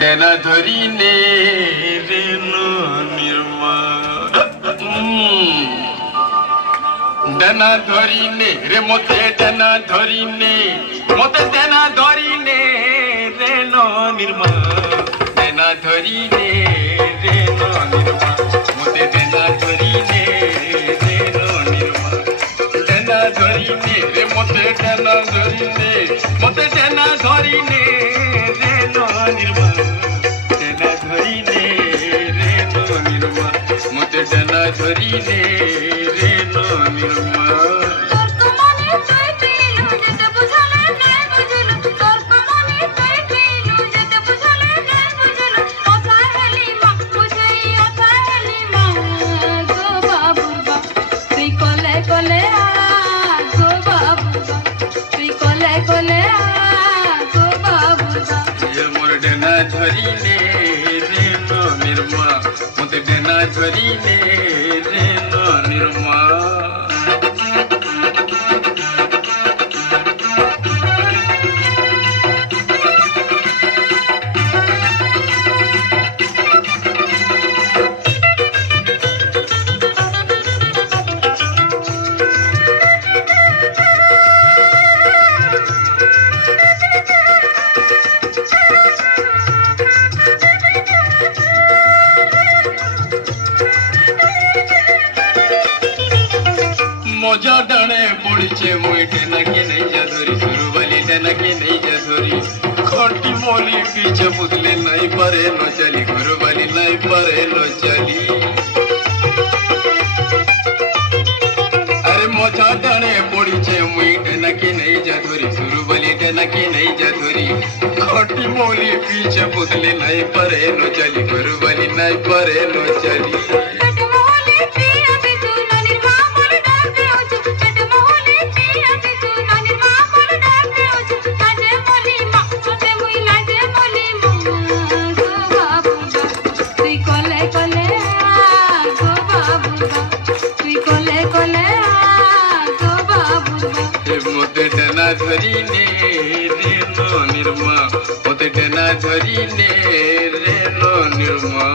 ডেনা ধরি নে রেনো নির্মা ডেনা ধরি নে রে মতে ডেনা ধরি নে মতে ডেনা ধরি নে রেনো নির্মা ডেনা ধরি নে রেনো নির্মা মতে ডেনা ধরি নে রেনো নির্মা ডেনা ধরি নে রে মতে ডেনা ধরি নে মতে ডেনা ধরি নে রেনো নির্মা ডেনা ধরি নে রেনো নির্মা মতে ডেনা ধরি নে রেনো নির্মা ডেনা ধরি নে রেনো নির্মা মতে ডেনা ধরি নে রেনো নির্মা মজা ডানে পড়ছে মুই ডেনাকে নেই যা ধরি সুরবালি ডেনাকে নেই যা ধরি খটি মলি পিছে বুদলে নাই পারে ন চলি ঘরবালি নাই পারে ন চলি আরে মজা ডানে পড়ছে মুই ডেনাকে নেই যা ধরি সুরবালি ডেনাকে নেই যা ধরি খটি মলি পিছে বুদলে নাই পারে ন চলি ঘরবালি নাই পারে ন চলি মতে ডেনা ধরি নে রেনো নির্মা মতে ডেনা ধরি নে রেনো নির্মা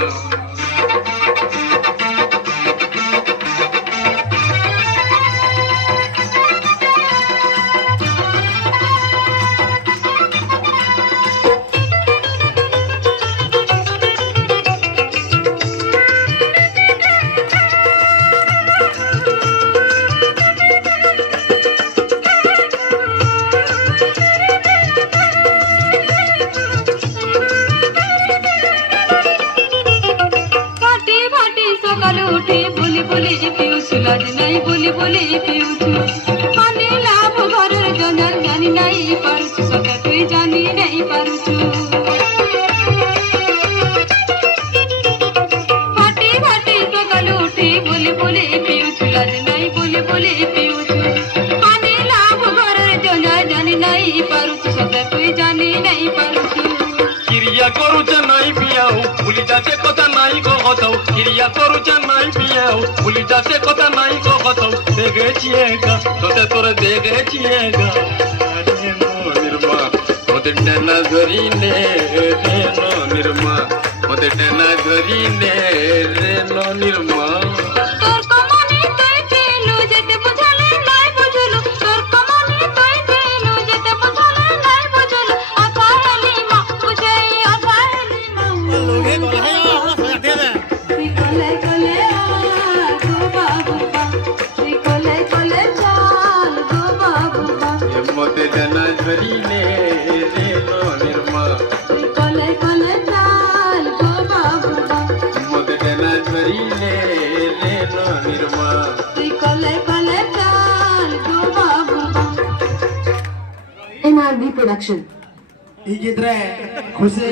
बोली बोली पिउछु माने लाभ घरर जनर जानी नहीं पारुछु सका तुई जानी नहीं पारुछु फाटी फाटी सकालु उठी बोली बोली पिउछु लाज नहीं बोली बोली पिउछु माने लाभ घरर जनर जानी नहीं पारुछु सका तुई जानी नहीं पारुछु क्रिया करूच नहीं पियाऊ भूली जाते कथा नहीं कहतौ क्रिया करूच नहीं पियाऊ भूली जाते कथा नहीं कहतौ देखेगा तोते तोरे देखेगा रेनो निरमा मते डेना धरी ने रेनो निरमा मते डेना धरी ने रेनो निरमा মতে ডেনা ধরি নে রেনো নির্মা কলে কলে চাল গো বাবু মতে ডেনা ধরি নে রেনো নির্মা তুই কলে কলে চাল গো বাবু NRB Production ಹೀಗಿದ್ರೆ ಖುಷಿ